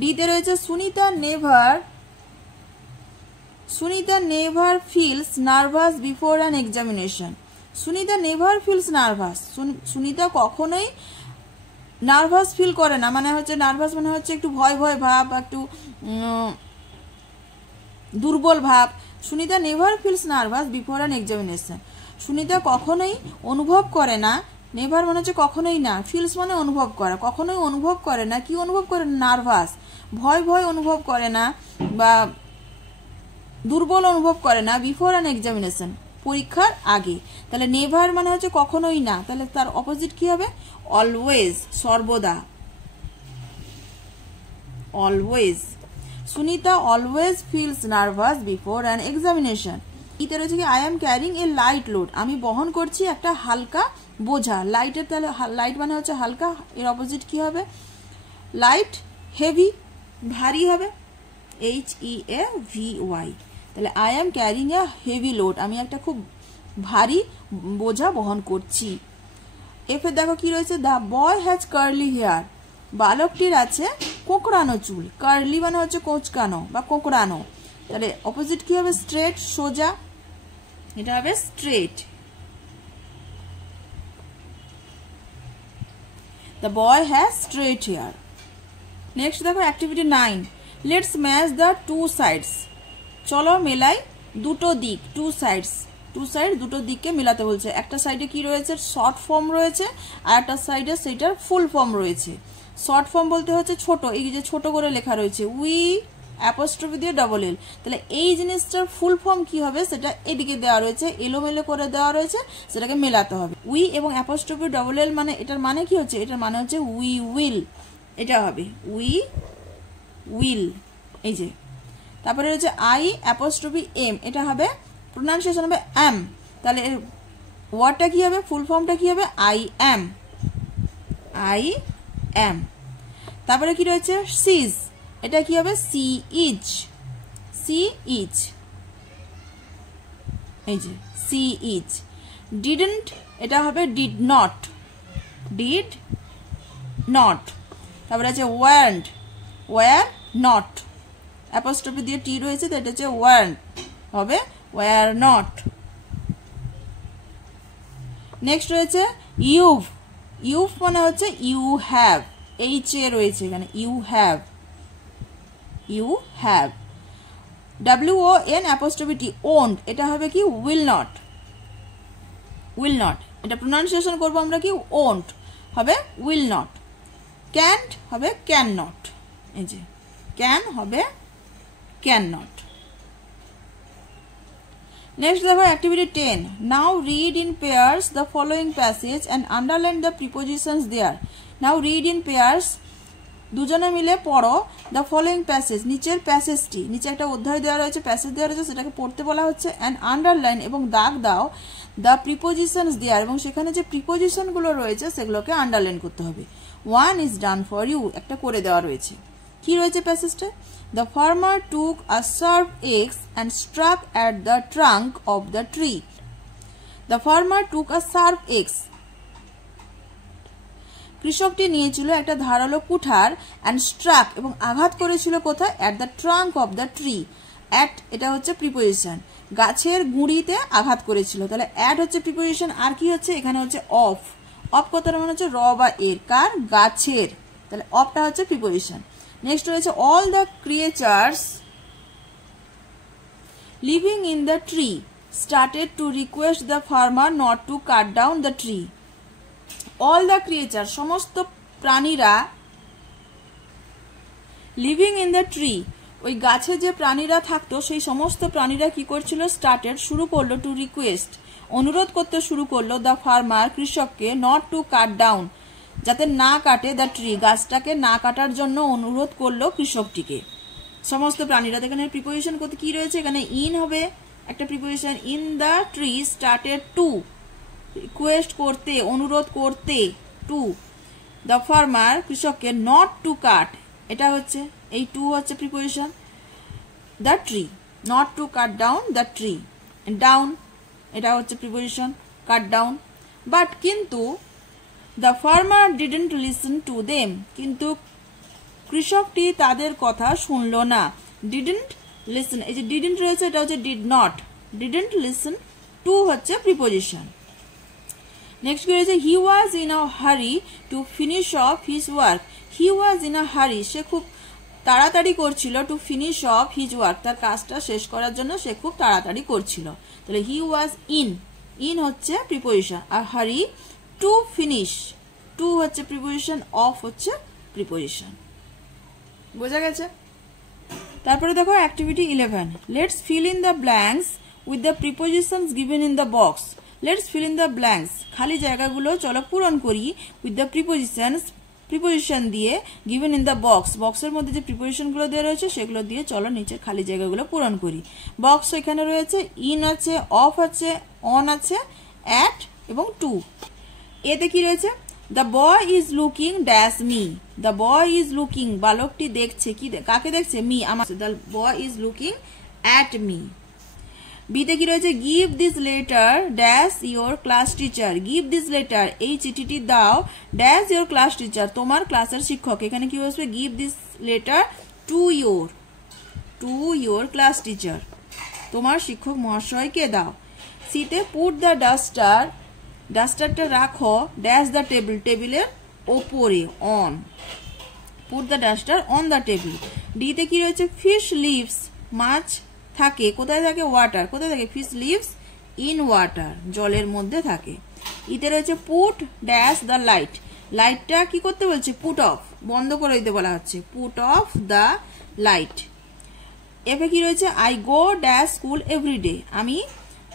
ডিতে রয়েছে Sunita never Sunita never feels nervous before an examination. Sunita never feels nervous, Sunita কখনোই নার্ভাস ফিল করে না, মানে হচ্ছে নার্ভাস মানে হচ্ছে একটু ভয় ভয় ভাব, একটু দুর্বল ভাব। Sunita never feels nervous before an examination, Sunita কখনোই অনুভব করে না, নেভার মানে হচ্ছে কখনোই না, ফিলস মানে অনুভব করা, কখনোই অনুভব করে না, কি অনুভব করে না, নার্ভাস, ভয় ভয় অনুভব করে না বা দুর্বল অনুভব করে না, বিফোর অ্যান এক্সামিনেশন পরীক্ষার আগে। তাহলে নেভার মানে হচ্ছে কখনোই না, তাহলে তার অপোজিট কি হবে, অলওয়েজ, সর্বদা, always. Sunita always feels nervous before an examination. ইতে রয়েছে কি, I am carrying a light load, আমি বহন করছি একটা হালকা বোঝা। লাইটের তাহলে লাইট মানে হচ্ছে হালকা, এর অপোজিট কি হবে, লাইট, হেভি, ভারী হবে, HEAVY। তাহলে I am carrying a heavy load, আমি একটা খুব ভারী বোঝা বহন করছি। এরপর দেখো কি রয়েছে, the boy has curly hair, বালকটির আছে কোঁকড়ানো চুল। কার্লি মানে হচ্ছে কোঁচকানো বা কোঁকড়ানো, তাহলে অপোজিট কি হবে, স্ট্রেট, সোজা, এটা হবে straight. The boy has straight hair. Next দেখো activity 9, let's match the two sides, চলো মেলাই দুটো দিক, টু সাইডস, টু সাইড দুটো দিককে মেলাতে বলছে। একটা সাইডে কি রয়েছে, শর্ট ফর্ম রয়েছে, আর একটা সাইডে সেটার ফুল ফর্ম রয়েছে। শর্ট ফর্ম বলতে হচ্ছে ছোট, এই যে ছোট করে লেখা রয়েছে উই অ্যাপোস্ট্রফি দিয়ে ডবল এল, তাহলে এই জিনিসটার ফুল ফর্ম কি হবে সেটা এদিকে দেওয়া রয়েছে, এলোমেলো করে দেওয়া রয়েছে, সেটাকে মেলাতে হবে। উই এবং অ্যাপোস্ট্রফি ডবল এল মানে এটার মানে কি হচ্ছে, এটার মানে হচ্ছে উই উইল, এটা হবে উই উইল, এই যে। তারপরে হচ্ছে আই অ্যাপোস্ট্রফি এম, এটা হবে প্রোনাউন্সিয়েশন হবে এম, তাহলে ওয়ার্ডটা কি হবে, ফুল ফর্মটা কি হবে, আই এম, আই এম। তারপরে কি রয়েছে, সিজ, এটা কি হবে, সি ইজ, সি ইজ, এই যে সি ইজ। ডিডন্ট, এটা হবে ডিড নট, ডিড নট। তারপরে আছে ওয়ার্নড, ওয়ার নট, অ্যাপোস্ট্রফি দিয়ে টি রয়েছে, তো এটা হচ্ছে ওয়ার্ন, হবে ওয়ার নট। নেক্সট রয়েছে ইউভ, ইউভ মানে হচ্ছে ইউ হ্যাভ, এইচ এ রয়েছে এখানে, you have, you have. WON apostrophe T, won't, এটা হবে কি উইল নট, উইল নট, এটা প্রোনাউন্সিয়েশন করবো আমরা কি ওন্ট, হবে উইল নট। ক্যান্ট হবে ক্যান নট, এই যে ক্যান হবে ক্যান নট। নেক্সট দেখো activity 10, now read in pairs the following passage and underline the prepositions there. Now read in pairs, দুজনে মিলে পড়ো দ্য ফলোয়িং প্যাসেজ, নিচের প্যাসেজটি, নিচে একটা অধ্যায় দেওয়া রয়েছে, প্যাসেজ দেওয়া রয়েছে, সেটাকে পড়তে বলা হচ্ছে। অ্যান্ড আন্ডারলাইন, এবং দাগ দাও দ্য প্রিপোজিশনস দেয়ার, এবং সেখানে যে প্রিপোজিশনগুলো রয়েছে সেগুলোকে আন্ডারলাইন করতে হবে। 1 ইজ ডান ফর ইউ, একটা করে দেওয়া রয়েছে। কি রয়েছে প্যাসেজটা, the farmer took a sharp axe and struck at the trunk of the tree. The farmer took a sharp axe, কৃষকটি নিয়েছিল একটা ধারালো কুঠার, অ্যান্ড স্ট্রাক, এবং আঘাত করেছিল কোথায়, at the trunk of the tree. At, এটা হচ্ছে প্রিপোজিশন, গাছের গুঁড়িতে আঘাত করেছিল, তাহলে অ্যাট হচ্ছে প্রিপোজিশন, আর কি হচ্ছে এখানে হচ্ছে অফ, অফ কথাটা মানে হচ্ছে র বা এর, কার, গাছের, তাহলে অফটা হচ্ছে প্রিপোজিশন। নেক্সট রয়েছে all the creatures living in the tree started to request the farmer not to cut down the tree. All the creature, সমস্ত প্রাণীরা, লিভিং ইন দ্য ট্রি, ওই গাছে যে প্রাণীরা থাকতো সেই সমস্ত প্রাণীরা কি করছিল, স্টার্টেড, শুরু করলো, টু রিকোয়েস্ট, অনুরোধ করতে শুরু করলো, দ্য ফার্মার, কৃষককে, নট টু কাট ডাউন, যাতে না কাটে, দ্য ট্রি, গাছটাকে না কাটার জন্য অনুরোধ করলো কৃষকটিকে। সমস্ত প্রাণীরা, এখানে প্রিপোজিশন করতে কি রয়েছে, এখানে ইন হবে একটা preposition, in the tree started to, request করতে, অনুরোধ করতে, টু, দ্য ফার্মার, কৃষককে, নট টু কাট, এটা হচ্ছে এই টু হচ্ছে preposition, the tree, not to cut down the tree, down, এটা হচ্ছে প্রিপোজিশন, কাট ডাউন। বাট, কিন্তু, the farmer didn't listen to them, কিন্তু কৃষকটি তাদের কথা শুনল না, ডিডন্ট লিসেন, এই যে ডিডন্ট রয়েছে এটা হচ্ছে did not, didn't listen to হচ্ছে প্রিপোজিশন। নেক্সট কি রয়েছে, he was in a hurry to finish off his work, he was in a hurry, সে খুব তাড়াতাড়ি করছিল, to finish off his work, তার কাজটা শেষ করার জন্য সে খুব তাড়াতাড়ি করছিল। তাহলে হি ওয়াজ ইন, ইন হচ্ছে প্রিপোজিশন, আর হারি টু ফিনিশ, টু হচ্ছে প্রিপোজিশন, অফ হচ্ছে প্রিপোজিশন। বোঝা গেছে? তারপরে দেখো activity 11, let's fill in the blanks with the prepositions given in the box. Let's fill in the blanks, খালি জায়গাগুলো চলো পূরণ করি, উইথ দ্য প্রিপোজিশনস, প্রিপোজিশন দিয়ে, গিভেন ইন দ্য বক্স, বক্সের মধ্যে যে প্রিপোজিশনগুলো দেওয়া রয়েছে সেগুলো দিয়ে চলো নিচে খালি জায়গাগুলো পূরণ করি। বক্স এখানে রয়েছে, ইন আছে, অফ আছে, অন আছে, অ্যাট এবং টু। এতে কি রয়েছে, the boy is looking dash me, the boy is looking, বালকটি দেখছে, কি কাকে দেখছে, মি, আমার, the boy is looking at me. বিতে কি রয়েছে, give this letter dash your class teacher, give this letter, এই চিঠিটি দাও, ড্যাশ ইয়োর ক্লাস টিচার, তোমার ক্লাসের শিক্ষক। এখানে কি বসবে, give this letter to your class teacher, তোমার শিক্ষক মহাশয়কে দাও। সিতে পুট দ্য ডাস্টার, ডাস্টারটা রাখো, ড্যাশ দ্য টেবিল, টেবিলের ওপরে, on, put the duster on the table. ডিতে কি রয়েছে, ফিশ লিভস, মাছ থাকে, কোথায় থাকে, ওয়াটার, কোথায় থাকে, ফিশ লিভস ইন ওয়াটার, জলের মধ্যে থাকে। ইতে রয়েছে পুট ড্যাশ দ্য লাইট, লাইটটা কি করতে বলছে, পুট অফ, বন্ধ করে দিতে বলা হচ্ছে, পুট অফ দ্য লাইট। এফে কি রয়েছে, I go dash school everyday, আমি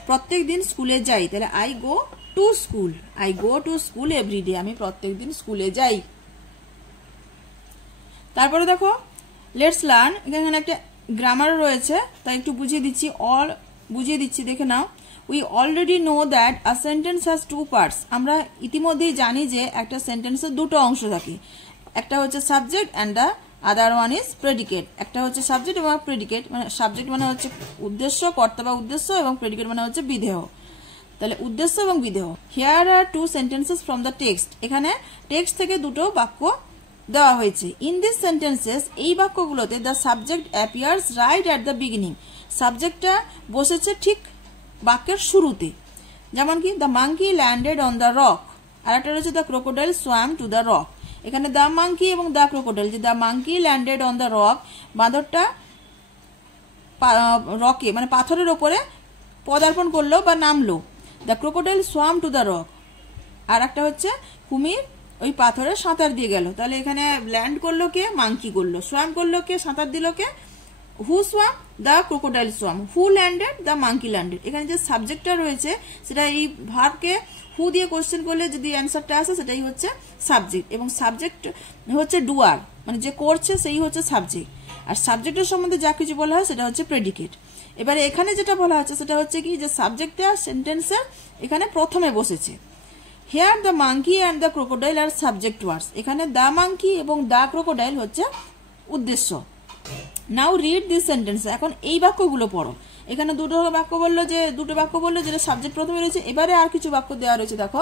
প্রত্যেক দিন স্কুলে যাই, তাহলে I go to school, I go to school everyday, আমি প্রত্যেক দিন স্কুলে যাই। তারপরে দেখো লেটস লার্ন, এখানে একটা গ্রামার রয়েছে তাই একটু বুঝিয়ে দিচ্ছি, দেখে নাও। We already know that a sentence has two parts, আমরা ইতিমধ্যেই জানি যে একটা সেন্টেন্সের দুটো অংশ থাকে, একটা হচ্ছে subject and the other one is predicate. একটা হচ্ছে সাবজেক্ট এবং প্রেডিকেট, মানে সাবজেক্ট মানে হচ্ছে উদ্দেশ্য, কর্তা বা উদ্দেশ্য, এবং প্রেডিকেট মানে হচ্ছে বিধেয়। তাহলে উদ্দেশ্য এবং বিধেয়। Here are two sentences from the text, এখানে টেক্সট থেকে দুটো বাক্য দেওয়া হয়েছে। ইন দিস সেন্টেন্সেস, এই বাক্যগুলোতে the subject appears right at the beginning, সাবজেক্টটা বসেছে ঠিক বাক্যের শুরুতে। যেমন কি, the monkey landed on the rock, আর একটা রয়েছে the crocodile swam to the rock. এখানে দ্য মাঙ্কি এবং দ্য ক্রোকোডাইল, যে the monkey landed on the rock, বাঁদরটা রকে মানে পাথরের ওপরে পদার্পণ করলো বা নামলো। The crocodile swam to the rock, আর একটা হচ্ছে কুমির ওই পাথরে সাঁতার দিয়ে গেল। তাহলে এখানে ল্যান্ড করলো কে, মাঙ্কি করলো, সোয়াম করলো কে, সাঁতার দিল কে, who swam, the crocodile swam, who landed, the monkey landed. এখানে যে সাবজেক্টটা রয়েছে সেটা এই ভার্বকে হু দিয়ে কোশ্চেন করলে যদি অ্যান্সারটা আসে সেটাই হচ্ছে সাবজেক্ট, এবং সাবজেক্ট হচ্ছে ডুয়ার, মানে যে করছে সেই হচ্ছে সাবজেক্ট, আর সাবজেক্টের সম্বন্ধে যা কিছু বলা হয় সেটা হচ্ছে প্রেডিকেট। এবারে এখানে যেটা বলা হচ্ছে সেটা হচ্ছে কি, যে সাবজেক্টটা সেন্টেন্সের এখানে প্রথমে বসেছে। Here the monkey and the crocodile are subject words, এখানে দ্য মাঙ্কি এবং দ্য ক্রোকোডাইল হচ্ছে উদ্দেশ্য। নাও রিড দিস সেন্টেন্স, এখন এই বাক্যগুলো পড়ো। এখানে দুটো বাক্য বললো যেটা সাবজেক্ট প্রথমে রয়েছে। এবারে আর কিছু বাক্য দেওয়া রয়েছে, দেখো।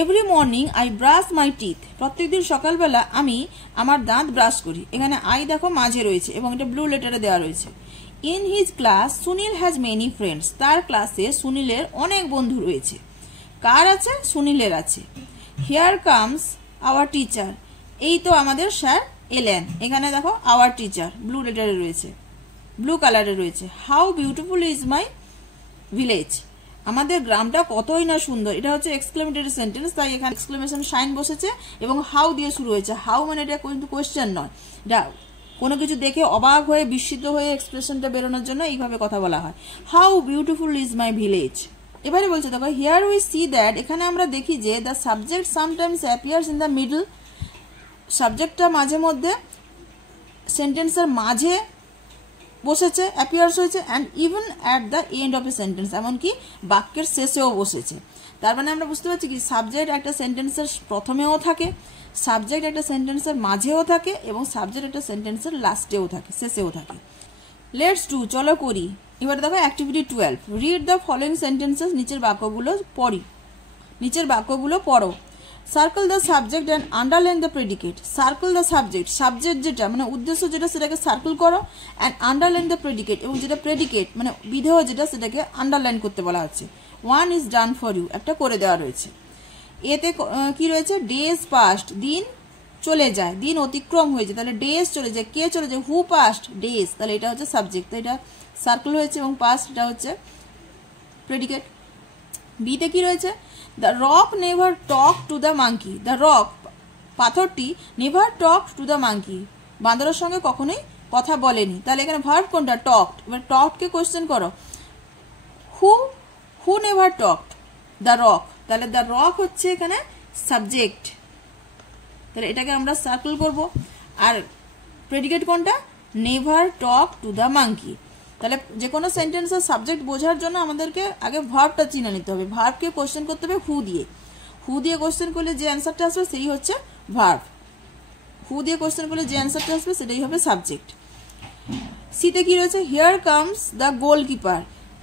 Every morning I brush my teeth, প্রত্যেকদিন সকালবেলা আমি আমার দাঁত ব্রাশ করি। এখানে আই দেখো মাঝে রয়েছে এবং এটা ব্লু লেটারে দেওয়া রয়েছে। In his class Sunil has many friends, তার ক্লাসে সুনীলের অনেক বন্ধু রয়েছে। কার আছে, সুনীলের আছে। হিয়ার কামস আওয়ার টিচার, এই তো আমাদের স্যার এলেন। এখানে দেখো আওয়ার টিচার ব্লু লেটারে রয়েছে, ব্লু কালারে রয়েছে। How beautiful is my village, আমাদের গ্রামটা কতই না সুন্দর। এটা হচ্ছে এক্সক্লেমেটরি সেন্টেন্স, তাই এখানে এক্সক্লেমেশন সাইন বসেছে এবং হাউ দিয়ে শুরু হয়েছে। হাউ মানে এটা কিন্তু কোয়েশ্চেন নয়, এটা কোনো কিছু দেখে অবাক হয়ে বিস্মিত হয়ে এক্সপ্রেশনটা বেরোনোর জন্য এইভাবে কথা বলা হয়। How beautiful is my village. এবারে বলছে দেখো, হিয়ার উই সি দ্যাট, এখানে আমরা দেখি যে the subject sometimes appears in the middle, সাবজেক্টটা মাঝে মধ্যে সেন্টেন্সের মাঝে বসেছে, অ্যাপিয়ার্স হয়েছে, and even at the end of a sentence, এমনকি বাক্যের শেষেও বসেছে। তার মানে আমরা বুঝতে পারছি কি, সাবজেক্ট একটা সেন্টেন্সের প্রথমেও থাকে, সাবজেক্ট একটা সেন্টেন্সের মাঝেও থাকে, এবং সাবজেক্ট একটা সেন্টেন্সের লাস্টেও থাকে, শেষেও থাকে। লেটস ডু, চলো করি। এবার দেখো activity 12, read the following sentences, নিচের বাক্যগুলো পড়ো। Circle the subject and underline the predicate. Circle the subject, subject যেটা মানে উদ্দেশ্য যেটা সেটাকে সার্কেল করো, অ্যান্ড আন্ডারলাইন দ্য প্রেডিকেট, এবং যেটা প্রেডিকেট মানে বিধেয় যেটা সেটাকে আন্ডারলাইন করতে বলা হচ্ছে। One is done for you, একটা করে দেওয়া রয়েছে। এতে কি রয়েছে, ডেজ পাস্ট, দিন চলে যায়, দিন অতিক্রম হয়েছে, তাহলে ডেজ চলে যায়, কে চলে যায়, হু পাস্ট, ডেজ, তাহলে এটা হচ্ছে সাবজেক্ট, তো এটা সার্কেল হয়েছে, এবং পাস্ট এটা হচ্ছে প্রেডিকেট। বিতে কি রয়েছে, the rock never talk to the monkey, the rock পাথরটি never talk to the monkey, বাঁদরের সঙ্গে কখনোই কথা বলেনি, তাহলে এখানে ভার্ব কোনটা, টকড। এবার টকডকে কোশ্চেন করো, who never talked, the rock, তাহলে দ্য রক হচ্ছে এখানে সাবজেক্ট, তাহলে এটাকে আমরা সার্কেল করব। আর প্রেডিকেট কোনটা, never talk to the monkey. তাহলে যে কোনো সেন্টেন্সের সাবজেক্ট বোঝার জন্য আমাদেরকে আগে ভার্বটা চিনে নিতে হবে, ভার্বকে কোশ্চেন করতে হবে হু দিয়ে, হু দিয়ে কোশ্চেন করলে যে অ্যান্সারটা আসবে সেই হচ্ছে ভার্ব, হু দিয়ে কোশ্চেন করলে যে অ্যান্সারটা আসবে সেটাই হবে সাবজেক্ট। সিতে কি রয়েছে, হিয়ার কামস দ্য গোলকিপার,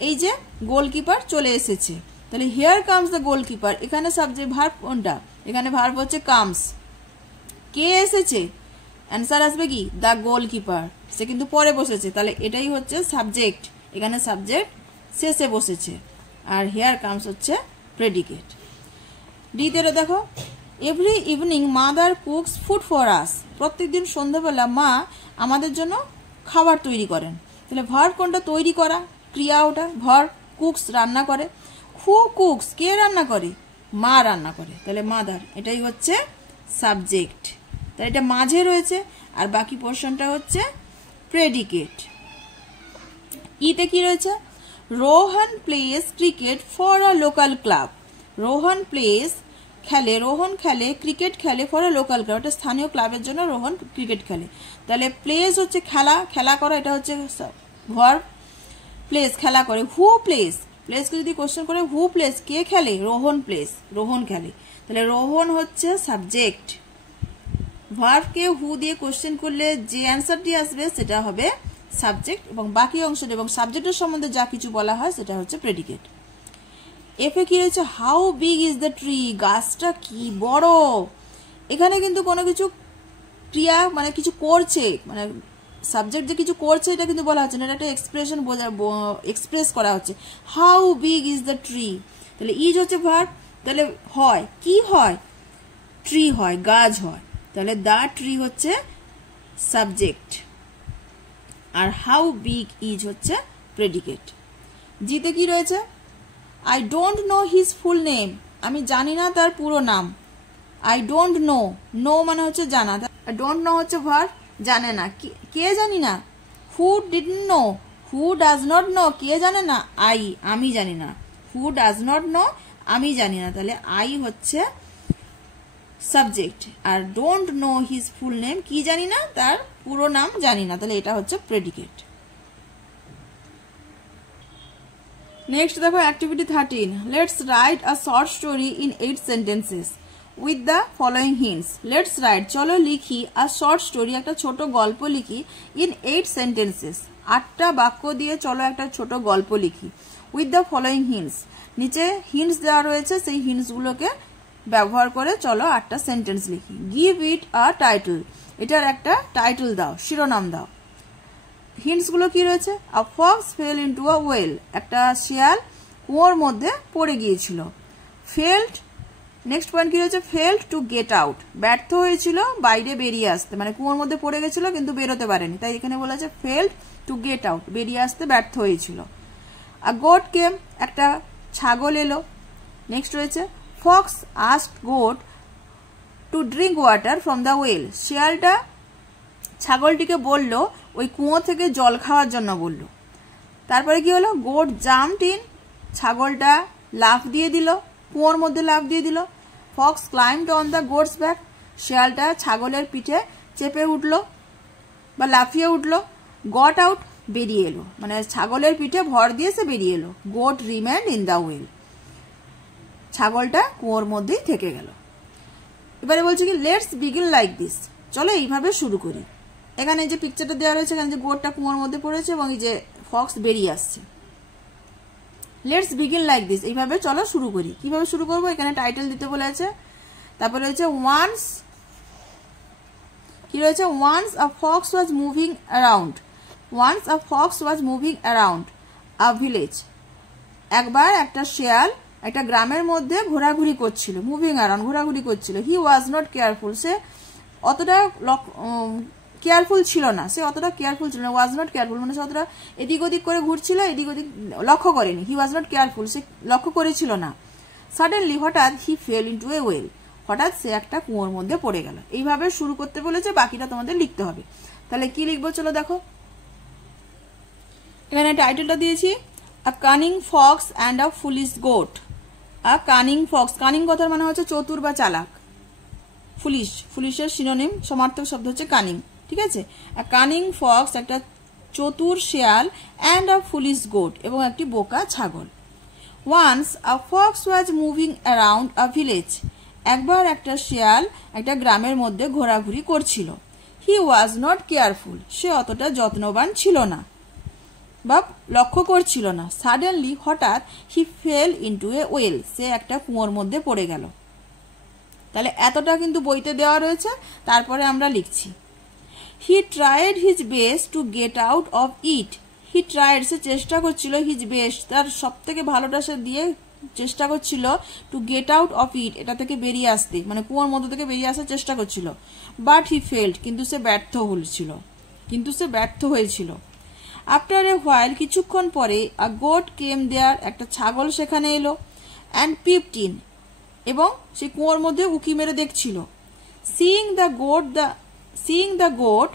এই যে গোলকিপার চলে এসেছে, তাহলে হিয়ার কামস দ্য গোলকিপার, এখানে সাবজেক্ট ভার্ব কোনটা, এখানে ভার্ব হচ্ছে কামস, কে এসেছে, অ্যান্সার আসবে কি, দ্য গোলকিপার, সে কিন্তু পরে বসেছে, তাহলে এটাই হচ্ছে সাবজেক্ট, এখানে সাবজেক্ট শেষে বসেছে, আর হিয়ার কামস হচ্ছে প্রেডিকেট। ডিতে দেখো, every evening mother cooks food for us, প্রত্যেকদিন সন্ধ্যাবেলা মা আমাদের জন্য খাবার তৈরি করেন, তাহলে ভার্ব কোনটা, তৈরি করা, ক্রিয়া ওটা, ভার্ব, কুকস রান্না করে, হু কুকস, কে রান্না করে, মা রান্না করে, তাহলে মাদার, এটাই হচ্ছে সাবজেক্ট, তাহলে এটা মাঝে রয়েছে, আর বাকি পোর্শনটা হচ্ছে প্রেডিকেট। ইতে কি রয়েছে, Rohan place cricket for a local club, Rohan place খেলে, রোহন খেলে, ক্রিকেট খেলে ফর আ লোকাল ক্লাব, এটা স্থানীয় ক্লাবের জন্য রোহন ক্রিকেট খেলে, তাহলে প্লেস হচ্ছে খেলা, খেলা করা, এটা হচ্ছে ভার্ব, প্লেস খেলা করে, হু প্লেস, প্লেসকে যদি কোশ্চেন করে হু প্লেস, কে খেলে, রোহন প্লেস, রোহন খেলে, তাহলে রোহন হচ্ছে সাবজেক্ট, ভার্বকে হু দিয়ে কোশ্চেন করলে যে অ্যান্সারটি আসবে সেটা হবে সাবজেক্ট, এবং বাকি অংশটা এবং সাবজেক্টের সম্বন্ধে যা কিছু বলা হয় সেটা হচ্ছে প্রেডিকেট। এফে কি রয়েছে, how big is the tree, গাছটা কি বড়, এখানে কিন্তু কোনো কিছু ক্রিয়া মানে কিছু করছে, মানে সাবজেক্ট যে কিছু করছে এটা কিন্তু বলা হচ্ছে না, এটা একটা এক্সপ্রেশন এক্সপ্রেস করা হচ্ছে, how big is the tree, তাহলে ইজ হচ্ছে ভার্ব, তাহলে হয় কি হয়, ট্রি হয়, গাছ হয়, তাহলে দ্য ট্রি হচ্ছে সাবজেক্ট, আর হাউ বিগ ইজ হচ্ছে প্রেডিকেট। জিতে কি রয়েছে, I don't know his full name, আমি জানি না তার পুরো নাম, আই ডোন্ট নো, নো মানে হচ্ছে জানা, ডোন্ট নো হচ্ছে ভার্ব, জানে না, কে জানি না, who didn't know, who does not know, কে জানে না, আমি জানি না, হু ডাজ নট নো, আমি জানি না, তাহলে আই হচ্ছে সাবজেক্ট, আর don't know his full name, কি জানি না, তার পুরো নাম জানি না, তাহলে এটা হচ্ছে প্রেডিকেট। নেক্সট দেখো activity 13, let's write a short story in 8 sentences with the following hints. Let's write, চলো লিখি, আ শর্ট স্টোরি, একটা ছোট গল্প লিখি, ইন 8 সেন্টেন্সেস, 8টা বাক্য দিয়ে চলো একটা ছোট গল্প লিখি, উইথ দ্য ফলোয়িং হিন্টস, নিচে হিন্টস দেওয়া রয়েছে, সেই হিন্টসগুলোকে ব্যবহার করে চলো 8টা সেন্টেন্স লিখি। গিভ ইট আ টাইটেল, এটার একটা টাইটেল দাও, শিরোনাম দাও। হিন্টসগুলো কি রয়েছে, a fox fell into a well, একটা শিয়াল কুয়োর মধ্যে পড়ে গিয়েছিল, ফেল্ড, নেক্সট পয়েন্ট কি রয়েছে, ফেল্ড টু গেট আউট, ব্যর্থ হয়েছিল বাইরে বেরিয়ে আসতে, মানে কুয়োর মধ্যে পড়ে গেছিল কিন্তু বেরোতে পারেনি, তাই এখানে বলা আছে ফেল্ড টু গেট আউট, বেরিয়ে আসতে ব্যর্থ হয়েছিল। আ গোট কেম, একটা ছাগল এলো। নেক্সট রয়েছে fox asked goat to drink water from the well, শিয়ালটা ছাগলটিকে বলল ওই কুয়ো থেকে জল খাওয়ার জন্য বলল। তারপরে কি হলো, গোট জাম্পড ইন, ছাগলটা লাফ দিয়ে দিল, কুয়োর মধ্যে লাফ দিয়ে দিল। Fox climbed on the goat's back, শিয়ালটা ছাগলের পিঠে চেপে উঠল বা লাফিয়ে উঠল। গট আউট, বেরিয়ে এলো, মানে ছাগলের পিঠে ভর দিয়ে সে বেরিয়ে এলো। গোট রিমেন্ড ইন দ্য ওয়েল, ছাগলটা কুয়োর মধ্যেই থেকে গেল। এবারে বলছে কি লেটস বিগিন লাইক দিস, চলো এইভাবে শুরু করি। এখানে যে পিকচারটা দেওয়া রয়েছে, এখানে যে গোটটা কুয়োর মধ্যে পড়েছে এবং এই যে ফক্স বেরিয়ে আসছে। লেটস বিগিন লাইক দিস, এইভাবে চলো শুরু করি। কিভাবে শুরু করবো, এখানে টাইটেল দিতে বলেছে, তারপরে রয়েছে ওয়ান্স, কি রয়েছে, once a fox was moving around, once a fox was moving around a village, একবার একটা শেয়াল একটা গ্রামের মধ্যে ঘোরাঘুরি করছিল, মুভিং অ্যারাউন্ড ঘোরাঘুরি করছিল। হি ওয়াজ নট কেয়ারফুল, সে অতটা কেয়ারফুল ছিল না, সে অতটা কেয়ারফুল ছিল না, ওয়াজ নট কেয়ারফুল মানে সে অতটা এদিক ওদিক করে ঘুরছিল, এদিক ওদিক লক্ষ্য করেনি, হি ওয়াজ নট কেয়ারফুল, সে লক্ষ্য করেছিল না। সাডেনলি হঠাৎ হি ফেল ইনটু এ ওয়েল, হঠাৎ সে একটা কুয়োর মধ্যে পড়ে গেল। এইভাবে শুরু করতে বলেছে, বাকিটা তোমাদের লিখতে হবে। তাহলে কি লিখবো চলো দেখো, এখানে টাইটেলটা দিয়েছি a cunning fox and a foolish goat. A cunning fox, cunning কথার মানে হচ্ছে চতুর বা চালাক, ফুলিশ, ফুলিশের সিনোনিম সমার্থক শব্দ হচ্ছে কানিং, ঠিক আছে। আ কানিং ফক্স একটা চতুর শেয়াল, অ্যান্ড আ ফুলিশ গোট এবং একটি বোকা ছাগল। Once a fox was moving around a village, একবার একটা শেয়াল একটা গ্রামের মধ্যে ঘোরাঘুরি করছিল। হি ওয়াজ নট কেয়ারফুল, সে অতটা যত্নবান ছিল না বা লক্ষ্য করছিল না। সাডেনলি হঠাৎ হি ফেল ইনটু এ ওয়েল, সে একটা কুয়োর মধ্যে পড়ে গেল। তাহলে এতটা কিন্তু বইতে দেওয়া রয়েছে, তারপরে আমরা লিখছি। He tried his best to get out of it, he tried সে চেষ্টা করছিল, হিজ বেস্ট তার সব থেকে ভালোটা সে দিয়ে চেষ্টা করছিল, টু গেট আউট অফ ইট এটা থেকে বেরিয়ে আসতে, মানে কুয়োর মধ্যে থেকে বেরিয়ে আসার চেষ্টা করছিল। বাট হি ফেল্ড, কিন্তু সে ব্যর্থ হয়েছিল। আফটার এ হোয়াইল, কিছুক্ষণ পরে, আ গোট কেম দেয়ার, একটা ছাগল সেখানে এলো, অ্যান্ড পিপড ইন, এবং সে কুয়োর মধ্যে উকি মেরে দেখছিল। সিইং দ্য গোট,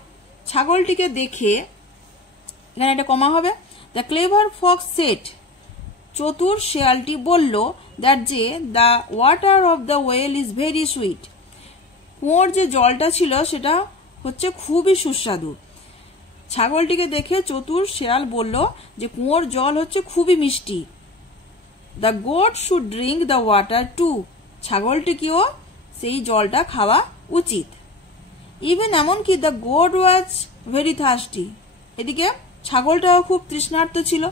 ছাগলটিকে দেখে, এখানে একটা কমা হবে, দ্য ক্লেভার ফক্স সেড, চতুর শেয়ালটি বলল, দ্যাট যে the water of the well is very sweet, কুয়োর যে জলটা ছিল সেটা হচ্ছে খুবই সুস্বাদু। ছাগলটিকে দেখে চতুর শেয়াল বলল যে কুয়োর জল হচ্ছে খুবই মিষ্টি। The goat should drink the water too, ছাগলটিকেও সেই জলটা খাওয়া উচিত। ইভেন এমনকি the goat was very thirsty, এদিকে ছাগলটাও খুব তৃষ্ণার্ত ছিল।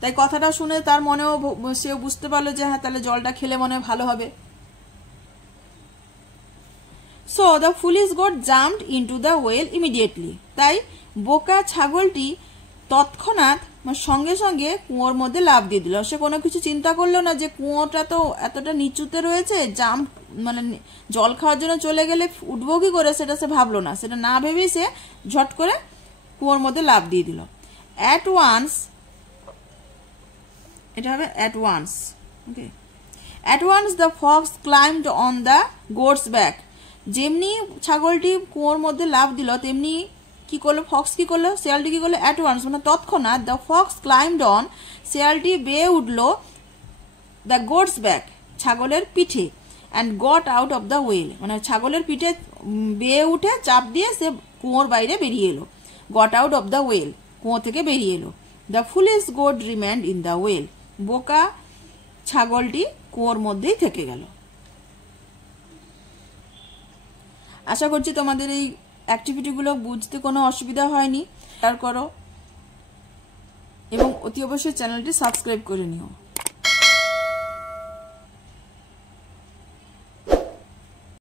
তাই কথাটা শুনে তার মনেও সেও বুঝতে পারলো যে হ্যাঁ তাহলে জলটা খেলে মনে ভালো হবে। So the foolish goat jumped into the well immediately, তাই বোকা ছাগলটি তৎক্ষণাৎ সঙ্গে সঙ্গে কুয়োর মধ্যে লাফ দিয়ে দিল। সে কোনো কিছু চিন্তা করলো না যে কুয়োটা তো এতটা নিচুতে রয়েছে, জাম্প মানে জল খাওয়ার জন্য চলে গেলে উঠবো কি করে সেটা সে ভাবলো না, সেটা না ভেবেই সে ঝট করে কুয়োর মধ্যে লাফ দিয়ে দিল। অ্যাট ওয়ান্স, এটা হবে at once, okay. At once the fox climbed on the goat's back, যেমনি ছাগলটি কুয়োর মধ্যে লাফ দিল তেমনি কি করলো, ফক্স কি করলো, শেয়ালটি কি করলো, অ্যাট ওয়ান্স মানে তৎক্ষণাৎ, দ্য ফক্স ক্লাইম্বড অন, শেয়ালটি বেয়ে উঠলো, দ্য গোটস ব্যাক ছাগলের পিঠে, and got out of the well মানে ছাগলের পিঠে বেয়ে উঠে চাপ দিয়ে সে কুয়োর বাইরে বেরিয়ে এলো। Got out of the well কুয়ো থেকে বেরিয়ে এলো। The foolish goat রিমেন্ড in the well, বোকা ছাগলটি কুয়োর মধ্যেই থেকে গেল। আশা করছি তোমাদের এই অ্যাক্টিভিটিগুলো বুঝতে কোনো অসুবিধা হয়নি। শেয়ার করো এবং অতি অবশ্যই চ্যানেলটি সাবস্ক্রাইব করে নিও।